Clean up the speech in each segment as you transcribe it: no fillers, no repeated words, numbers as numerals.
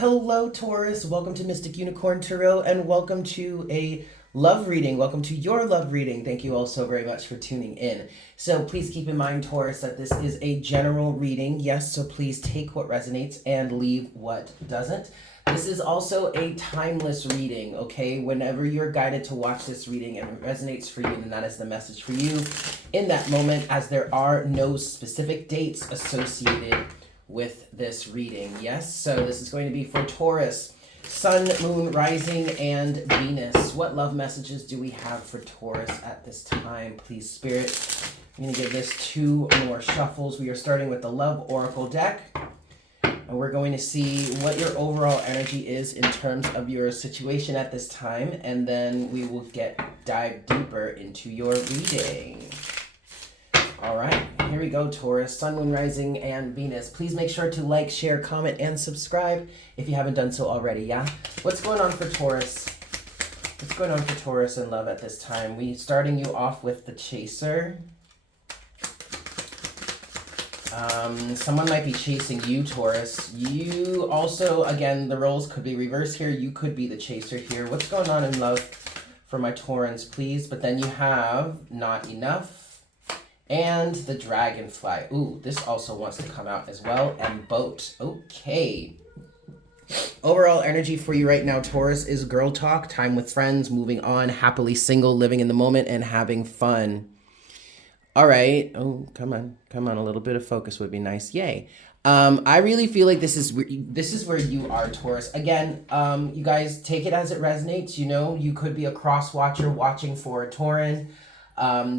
Hello, Taurus. Welcome to Mystic Unicorn Tarot, and welcome to a love reading. Welcome to your love reading. Thank you all so very much for tuning in. So please keep in mind, Taurus, that this is a general reading. Yes, so please take what resonates and leave what doesn't. This is also a timeless reading, okay? Whenever you're guided to watch this reading and it resonates for you, then that is the message for you in that moment, as there are no specific dates associated with this reading. Yes, so this is going to be for Taurus, Sun, Moon, Rising, and Venus. What love messages do we have for Taurus at this time, please, Spirit? I'm going to give this 2 more shuffles. We are starting with the Love Oracle deck, and we're going to see what your overall energy is in terms of your situation at this time, and then we will dive deeper into your reading. All right, here we go, Taurus, Sun, Moon, Rising, and Venus. Please make sure to like, share, comment, and subscribe if you haven't done so already, yeah? What's going on for Taurus? What's going on for Taurus in love at this time? We starting you off with the Chaser. Someone might be chasing you, Taurus. You also, again, the roles could be reversed here. You could be the chaser here. What's going on in love for my Taurans, please? But then you have Not Enough. And the Dragonfly. Ooh, this also wants to come out as well. And Boat. Okay. Overall energy for you right now, Taurus, is girl talk, time with friends, moving on, happily single, living in the moment, and having fun. All right. Oh, come on. Come on. A little bit of focus would be nice. Yay. I really feel like this is where you are, Taurus. Again, you guys take it as it resonates. You know, you could be a cross watcher watching for a Tauran.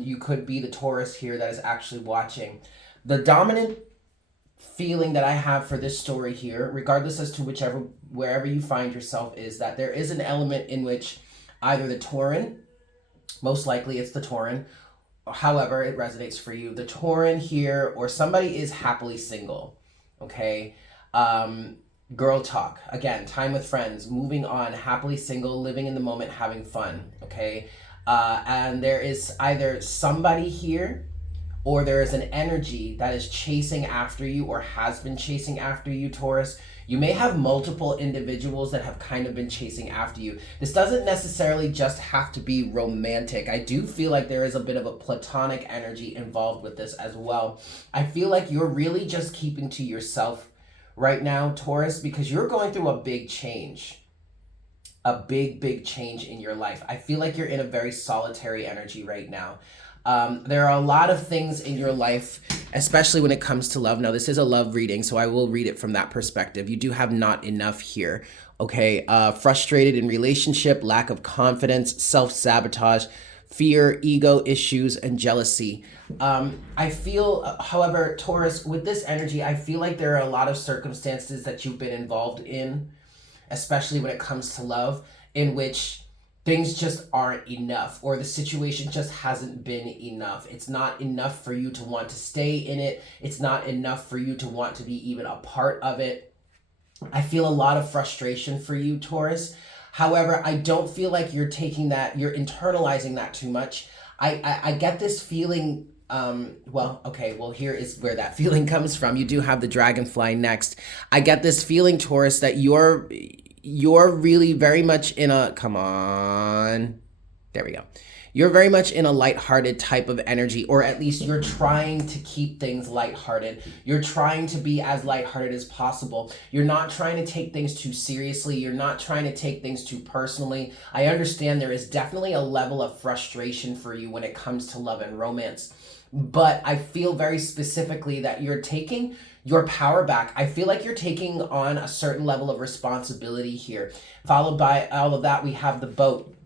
You could be the Taurus here that is actually watching. The dominant feeling that I have for this story here, regardless as to wherever you find yourself, is that there is an element in which either the Tauran, most likely it's the Tauran, however it resonates for you, the Tauran here, or somebody is happily single, okay? Girl talk, again, time with friends, moving on, happily single, living in the moment, having fun, okay? And there is either somebody here, or there is an energy that is chasing after you or has been chasing after you, Taurus. You may have multiple individuals that have kind of been chasing after you. This doesn't necessarily just have to be romantic. I do feel like there is a bit of a platonic energy involved with this as well. I feel like you're really just keeping to yourself right now, Taurus, because you're going through a big change. A big change in your life. I feel like you're in a very solitary energy right now. There are a lot of things in your life, especially when it comes to love. Now, this is a love reading, so I will read it from that perspective. You do have not enough here, okay? Frustrated in relationship, lack of confidence, self-sabotage, fear, ego issues, and jealousy. I feel, however, Taurus, with this energy, I feel like there are a lot of circumstances that you've been involved in, especially when it comes to love, in which things just aren't enough, or the situation just hasn't been enough. It's not enough for you to want to stay in it. It's not enough for you to want to be even a part of it. I feel a lot of frustration for you, Taurus. However, I don't feel like you're taking that, you're internalizing that too much. I get this feeling, here is where that feeling comes from. You do have the Dragonfly next. I get this feeling, Taurus, that you're really very much in a, there we go. You're very much in a lighthearted type of energy, or at least you're trying to keep things lighthearted. You're trying to be as lighthearted as possible. You're not trying to take things too seriously. You're not trying to take things too personally. I understand there is definitely a level of frustration for you when it comes to love and romance, but I feel very specifically that you're taking your power back. I feel like you're taking on a certain level of responsibility here. Followed by all of that, we have the Boat.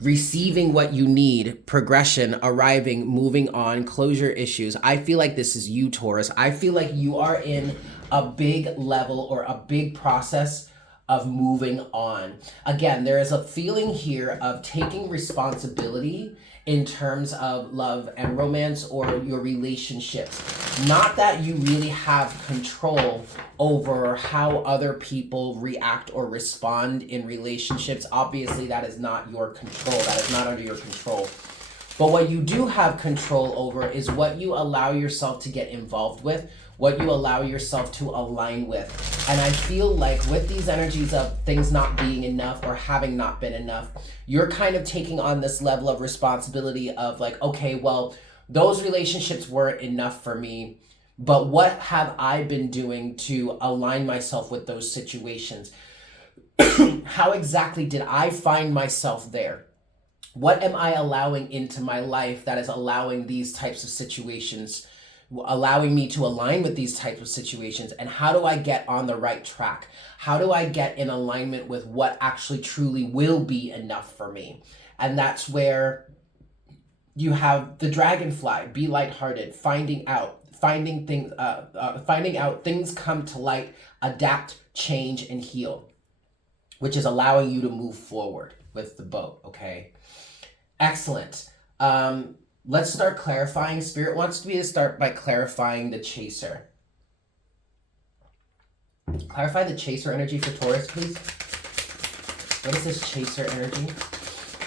Receiving what you need, progression, arriving, moving on, closure issues. I feel like this is you, Taurus. I feel like you are in a big level or a big process of moving on. Again, there is a feeling here of taking responsibility in terms of love and romance or your relationships. Not that you really have control over how other people react or respond in relationships. Obviously, that is not your control. That is not under your control. But what you do have control over is what you allow yourself to get involved with, what you allow yourself to align with. And I feel like with these energies of things not being enough or having not been enough, you're kind of taking on this level of responsibility of like, okay, well, those relationships weren't enough for me, but what have I been doing to align myself with those situations? How exactly did I find myself there? What am I allowing into my life that is allowing these types of situations, allowing me to align with these types of situations? And how do I get on the right track? How do I get in alignment with what actually truly will be enough for me? And that's where you have the Dragonfly, be lighthearted, finding out things come to light, adapt, change, and heal, which is allowing you to move forward with the boat, okay? Excellent. Let's start clarifying. Spirit wants me to start by clarifying the chaser. Clarify the chaser energy for Taurus, please. What is this chaser energy?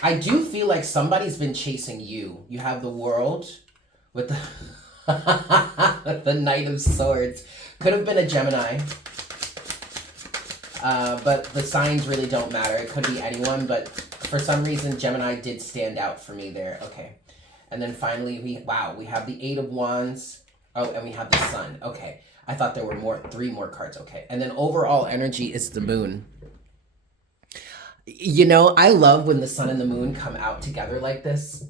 I do feel like somebody's been chasing you. You have the World with the with the Knight of Swords. Could have been a Gemini. But the signs really don't matter. It could be anyone, but for some reason, Gemini did stand out for me there. Okay. And then finally, we have the Eight of Wands. Oh, and we have the Sun. Okay. I thought there were 3 more cards. Okay. And then overall energy is the Moon. You know, I love when the Sun and the Moon come out together like this,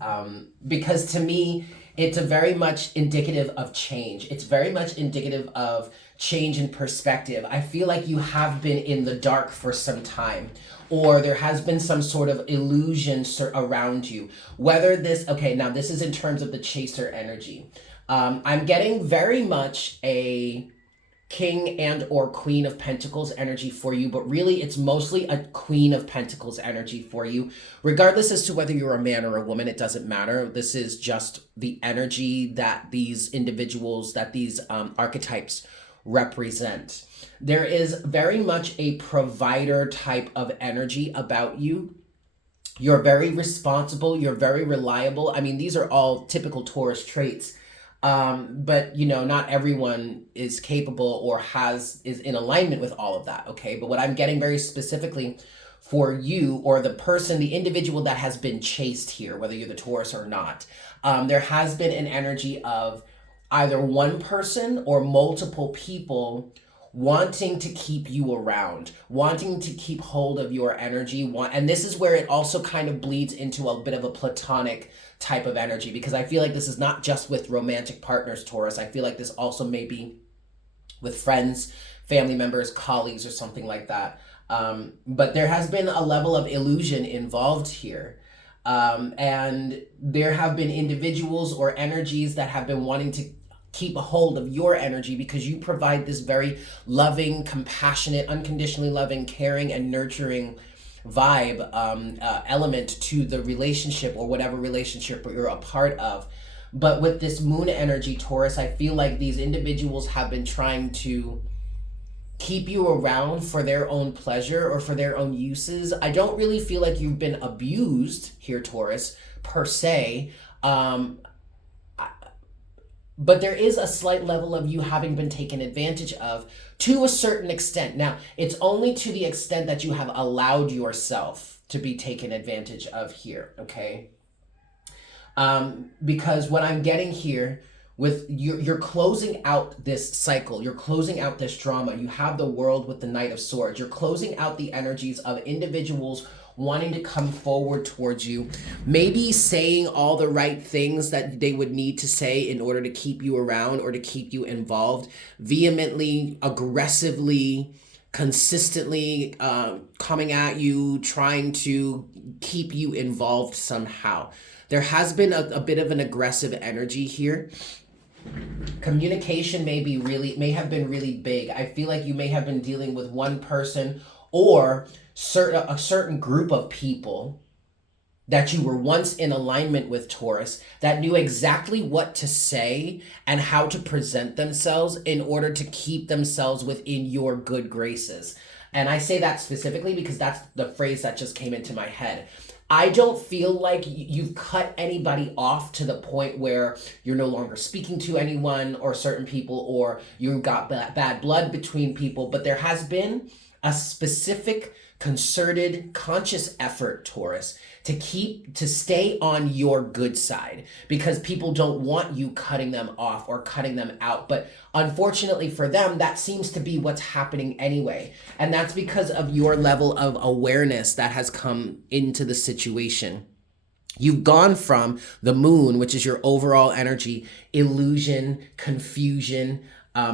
because to me, it's a very much indicative of change. It's very much indicative of change in perspective. I feel like you have been in the dark for some time, or there has been some sort of illusion around you. Whether this, okay, now this is in terms of the chaser energy. I'm getting very much a King and or Queen of Pentacles energy for you, but really it's mostly a Queen of Pentacles energy for you. Regardless as to whether you're a man or a woman, it doesn't matter. This is just the energy that these individuals, that these archetypes represent. There is very much a provider type of energy about you. You're very responsible. You're very reliable. I mean, these are all typical Taurus traits. But you know, not everyone is capable or is in alignment with all of that. Okay. But what I'm getting very specifically for you, or the person, the individual that has been chased here, whether you're the Taurus or not, there has been an energy of either one person or multiple people wanting to keep you around, wanting to keep hold of your energy. And this is where it also kind of bleeds into a bit of a platonic type of energy, because I feel like this is not just with romantic partners, Taurus. I feel like this also may be with friends, family members, colleagues, or something like that. But there has been a level of illusion involved here. And there have been individuals or energies that have been wanting to keep a hold of your energy because you provide this very loving, compassionate, unconditionally loving, caring, and nurturing vibe, element to the relationship or whatever relationship you're a part of. But with this Moon energy, Taurus, I feel like these individuals have been trying to keep you around for their own pleasure or for their own uses. I don't really feel like you've been abused here, Taurus, per se. But there is a slight level of you having been taken advantage of to a certain extent. Now, it's only to the extent that you have allowed yourself to be taken advantage of here, okay? Because what I'm getting here with you're closing out this cycle, you're closing out this drama. You have the World with the Knight of Swords. You're closing out the energies of individuals wanting to come forward towards you, maybe saying all the right things that they would need to say in order to keep you around or to keep you involved, vehemently, aggressively, consistently coming at you, trying to keep you involved somehow. There has been a bit of an aggressive energy here. Communication may have been really big. I feel like you may have been dealing with one person or a certain group of people that you were once in alignment with, Taurus, that knew exactly what to say and how to present themselves in order to keep themselves within your good graces. And I say that specifically because that's the phrase that just came into my head. I don't feel like you've cut anybody off to the point where you're no longer speaking to anyone or certain people, or you've got bad blood between people, but there has been a specific, concerted, conscious effort, Taurus, to stay on your good side, because people don't want you cutting them off or cutting them out. But unfortunately for them, that seems to be what's happening anyway. And that's because of your level of awareness that has come into the situation. You've gone from the moon, which is your overall energy, illusion, confusion,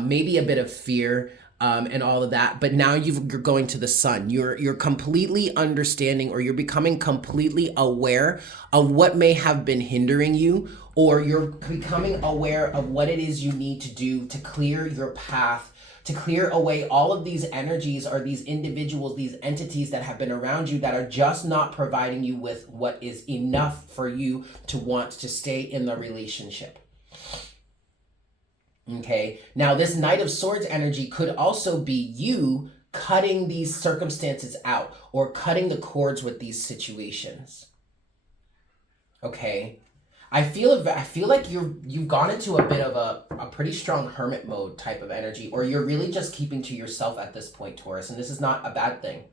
maybe a bit of fear, and all of that. But now you're going to the sun. You're completely understanding, or you're becoming completely aware of what may have been hindering you, or you're becoming aware of what it is you need to do to clear your path, to clear away all of these energies or these individuals, these entities that have been around you that are just not providing you with what is enough for you to want to stay in the relationship. Okay, now this Knight of Swords energy could also be you cutting these circumstances out or cutting the cords with these situations. Okay, I feel like you've gone into a bit of a pretty strong hermit mode type of energy, or you're really just keeping to yourself at this point, Taurus, and this is not a bad thing.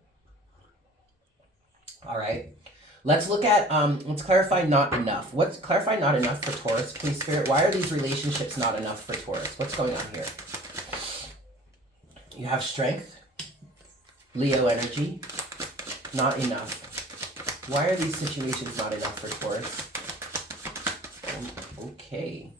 All right. Let's look at, let's clarify not enough. What's clarify not enough for Taurus, please, Spirit? Why are these relationships not enough for Taurus? What's going on here? You have strength, Leo energy, not enough. Why are these situations not enough for Taurus? Okay.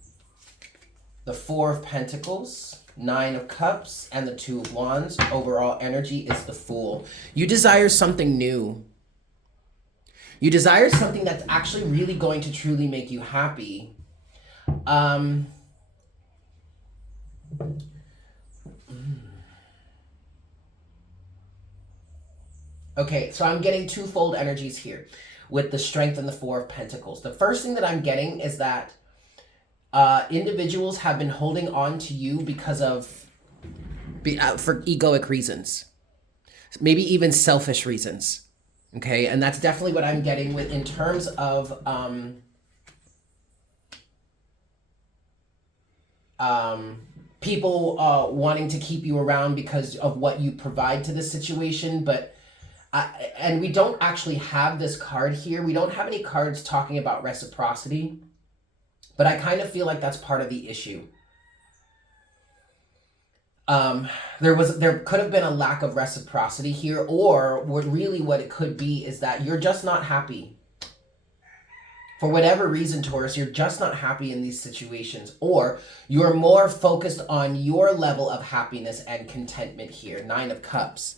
The Four of Pentacles, Nine of Cups, and the Two of Wands. Overall energy is the Fool. You desire something new. You desire something that's actually really going to truly make you happy. Okay, so I'm getting twofold energies here with the Strength and the Four of Pentacles. The first thing that I'm getting is that individuals have been holding on to you because of, for egoic reasons, maybe even selfish reasons. Okay, and that's definitely what I'm getting with in terms of people wanting to keep you around because of what you provide to the situation. But and we don't actually have this card here. We don't have any cards talking about reciprocity, but I kind of feel like that's part of the issue. There could have been a lack of reciprocity here, or what it could be is that you're just not happy. For whatever reason, Taurus, you're just not happy in these situations, or you're more focused on your level of happiness and contentment here. Nine of Cups.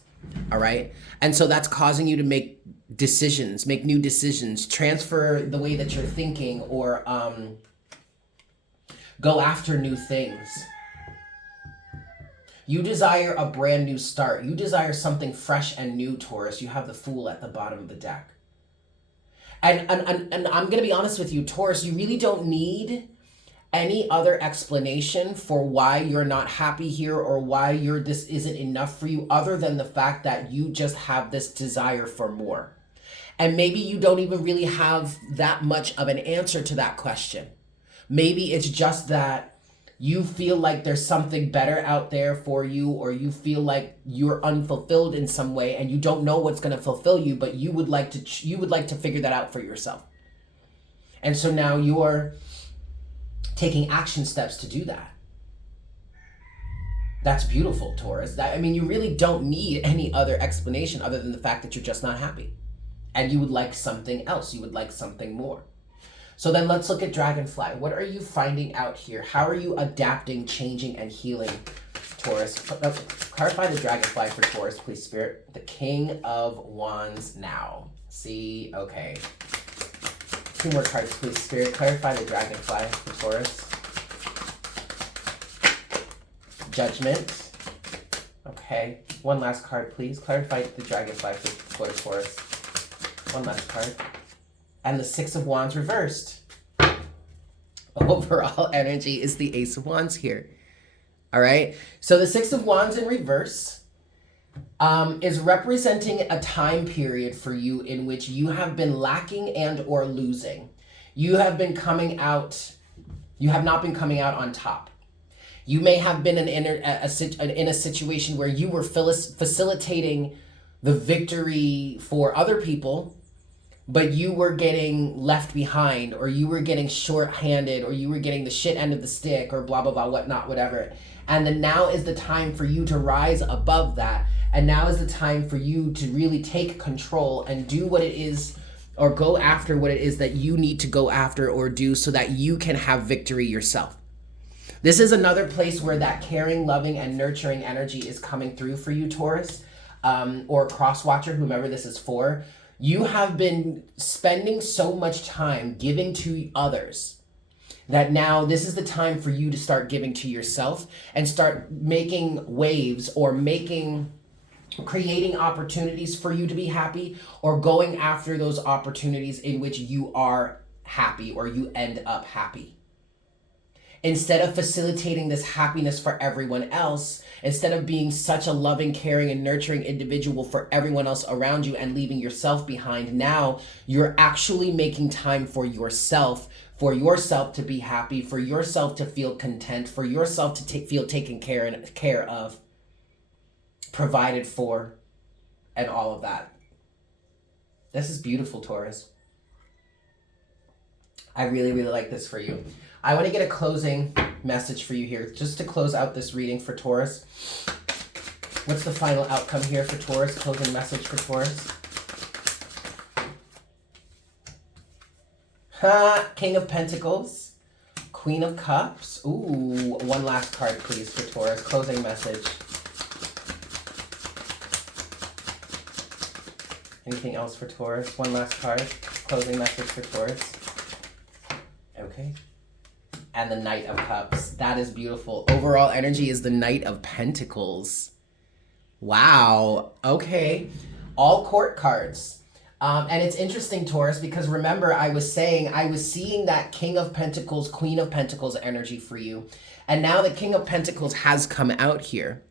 All right. And so that's causing you to make decisions, make new decisions, transfer the way that you're thinking, or go after new things. You desire a brand new start. You desire something fresh and new, Taurus. You have the Fool at the bottom of the deck. And I'm going to be honest with you, Taurus, you really don't need any other explanation for why you're not happy here, or why this isn't enough for you, other than the fact that you just have this desire for more. And maybe you don't even really have that much of an answer to that question. Maybe it's just that you feel like there's something better out there for you, or you feel like you're unfulfilled in some way and you don't know what's going to fulfill you, but you would like to figure that out for yourself. And so now you're taking action steps to do that. That's beautiful, Taurus. You really don't need any other explanation other than the fact that you're just not happy. And you would like something else. You would like something more. So then let's look at Dragonfly. What are you finding out here? How are you adapting, changing, and healing, Taurus? Clarify the Dragonfly for Taurus, please, Spirit. The King of Wands now. See? Okay. Two more cards, please, Spirit. Clarify the Dragonfly for Taurus. Judgment. Okay. One last card, please. Clarify the Dragonfly for Taurus. One last card. And the Six of Wands reversed. Overall energy is the Ace of Wands here. All right. So the Six of Wands in reverse. is representing a time period for you in which you have been lacking and or losing. You have been coming out, you have not been coming out on top. You may have been in a situation where you were facilitating the victory for other people, but you were getting left behind, or you were getting short-handed, or you were getting the shit end of the stick, or blah, blah, blah, whatnot, whatever. And then now is the time for you to rise above that. And now is the time for you to really take control and do what it is, or go after what it is that you need to go after or do, so that you can have victory yourself. This is another place where that caring, loving, and nurturing energy is coming through for you, Taurus, or cross-watcher, whomever this is for. You have been spending so much time giving to others that now this is the time for you to start giving to yourself and start making waves, or creating opportunities for you to be happy, or going after those opportunities in which you are happy or you end up happy. Instead of facilitating this happiness for everyone else, instead of being such a loving, caring, and nurturing individual for everyone else around you and leaving yourself behind, now you're actually making time for yourself to be happy, for yourself to feel content, for yourself to feel taken care of, provided for, and all of that. This is beautiful, Taurus. I really, really like this for you. I want to get a closing message for you here, just to close out this reading for Taurus. What's the final outcome here for Taurus? Closing message for Taurus. King of Pentacles, Queen of Cups. Ooh, one last card, please, for Taurus. Closing message. Anything else for Taurus? One last card. Closing message for Taurus. Okay. And the Knight of Cups. That is beautiful. Overall energy is the Knight of Pentacles. Wow. Okay. All court cards. And it's interesting, Taurus, because remember, I was seeing that King of Pentacles, Queen of Pentacles energy for you. And now the King of Pentacles has come out here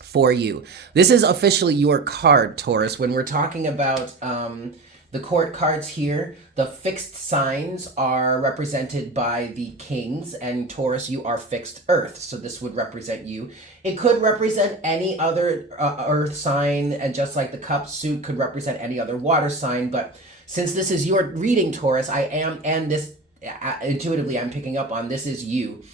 for you. This is officially your card, Taurus. When we're talking about the court cards here, the fixed signs are represented by the kings, and Taurus, you are fixed earth, so this would represent you. It could represent any other earth sign, and just like the cup suit could represent any other water sign, but since this is your reading, Taurus, intuitively I'm picking up on this is you.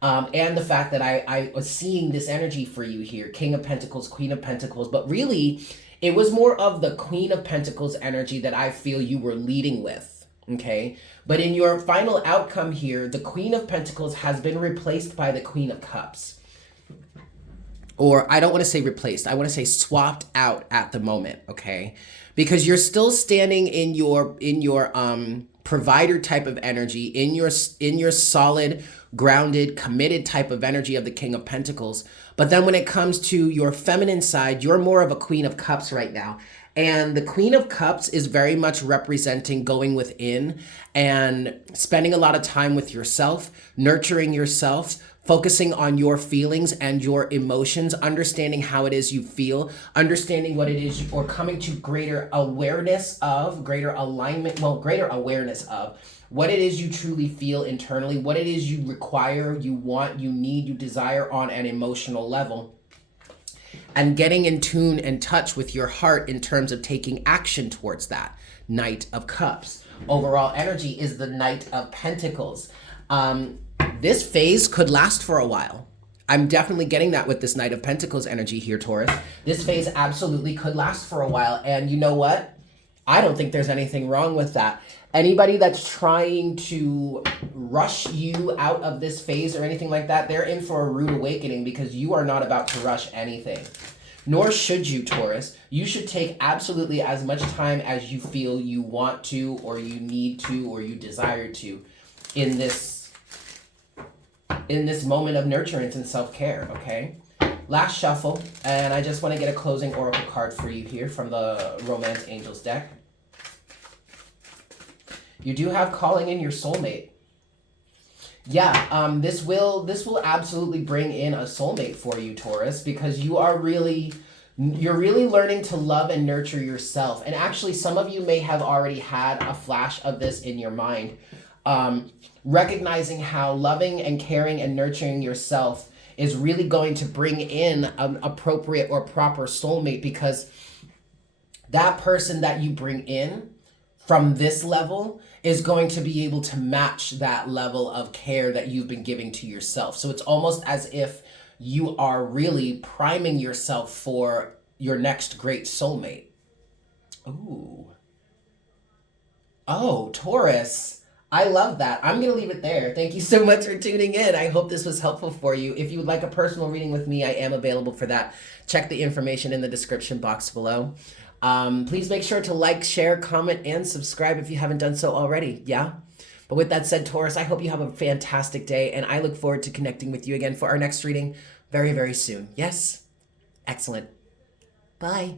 And the fact that I was seeing this energy for you here, King of Pentacles, Queen of Pentacles, but really, it was more of the Queen of Pentacles energy that I feel you were leading with, okay? But in your final outcome here, the Queen of Pentacles has been replaced by the Queen of Cups. Or I don't want to say replaced, I want to say swapped out at the moment, okay? Because you're still standing in your provider type of energy, in your solid, grounded, committed type of energy of the King of Pentacles. But then when it comes to your feminine side, you're more of a Queen of Cups right now. And the Queen of Cups is very much representing going within and spending a lot of time with yourself, nurturing yourself, focusing on your feelings and your emotions, understanding how it is you feel, understanding what it is, or coming to greater awareness of, greater alignment, greater awareness of what it is you truly feel internally, what it is you require, you want, you need, you desire on an emotional level, and getting in tune and touch with your heart in terms of taking action towards that. Knight of Cups. Overall energy is the Knight of Pentacles. This phase could last for a while. I'm definitely getting that with this Knight of Pentacles energy here, Taurus. This phase absolutely could last for a while. And you know what? I don't think there's anything wrong with that. Anybody that's trying to rush you out of this phase or anything like that, they're in for a rude awakening, because you are not about to rush anything. Nor should you, Taurus. You should take absolutely as much time as you feel you want to, or you need to, or you desire to in this moment of nurturance and self-care, okay? Last shuffle, and I just want to get a closing oracle card for you here from the Romance Angels deck. You do have calling in your soulmate. Yeah, this will absolutely bring in a soulmate for you, Taurus, because you are really You're really learning to love and nurture yourself. And actually, some of you may have already had a flash of this in your mind. Recognizing how loving and caring and nurturing yourself is really going to bring in an appropriate or proper soulmate, because that person that you bring in from this level is going to be able to match that level of care that you've been giving to yourself. So it's almost as if you are really priming yourself for your next great soulmate. Ooh. Oh, Taurus. I love that. I'm going to leave it there. Thank you so much for tuning in. I hope this was helpful for you. If you would like a personal reading with me, I am available for that. Check the information in the description box below. Please make sure to like, share, comment, and subscribe if you haven't done so already. Yeah? But with that said, Taurus, I hope you have a fantastic day, and I look forward to connecting with you again for our next reading very, very soon. Yes? Excellent. Bye.